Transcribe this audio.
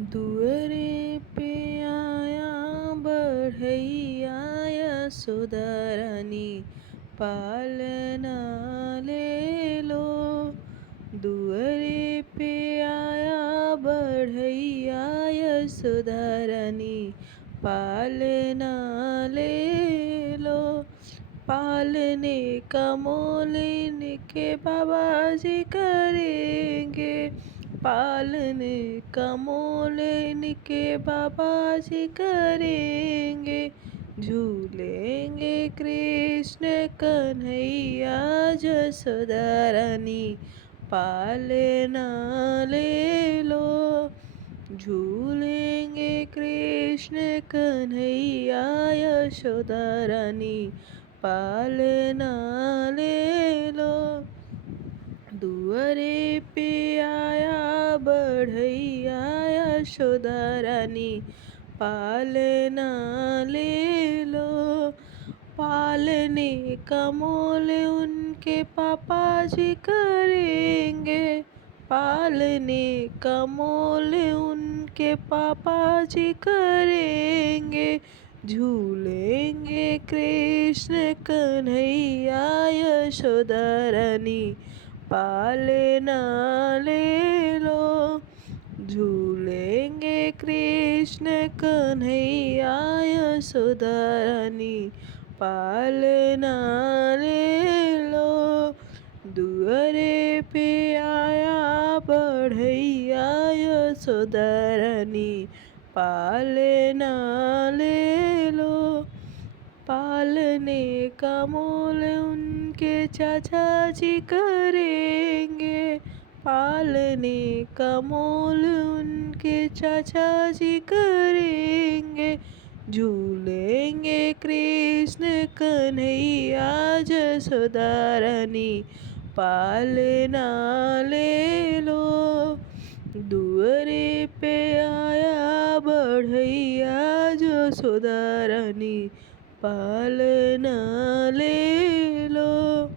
दुअरे पे आया बढ़ैया यशोदा रानी पालना ले लो। दुअरे पे आया बढ़ैया यशोदा रानी पालना ले लो। पालने का मोल इनके बाबा जी करेंगे। पालने का मोल इनके बाबा जी करेंगे। झूलेंगे कृष्ण कन्हैया यशोदा रानी पालना ले लो। झूलेंगे कृष्ण कन्हैया यशोदा रानी पालना ले लो। दुअरे पे आया बढ़ैया यशोदा रानी पालना ले लो। पालने का मोल उनके पापा जी करेंगे। पालने का मोल उनके पापा जी करेंगे। झूलेंगे कृष्ण कन्हैया यशोदा रानी पालना ले लो। झूलेंगे कृष्ण कन्हैया यशोदा रानी पालना ले लो। दुअरे पे आया बढ़ैया यशोदा रानी पालना ले लो। पालने का मोल उनके चाचा जी करेंगे। पालने का मोल उनके चाचा जी करेंगे। झूलेंगे कृष्ण कन्हैया यशोदा रानी पालना ले लो। दुअरे पे आया बढ़ैया यशोदा रानी पालना ले लो।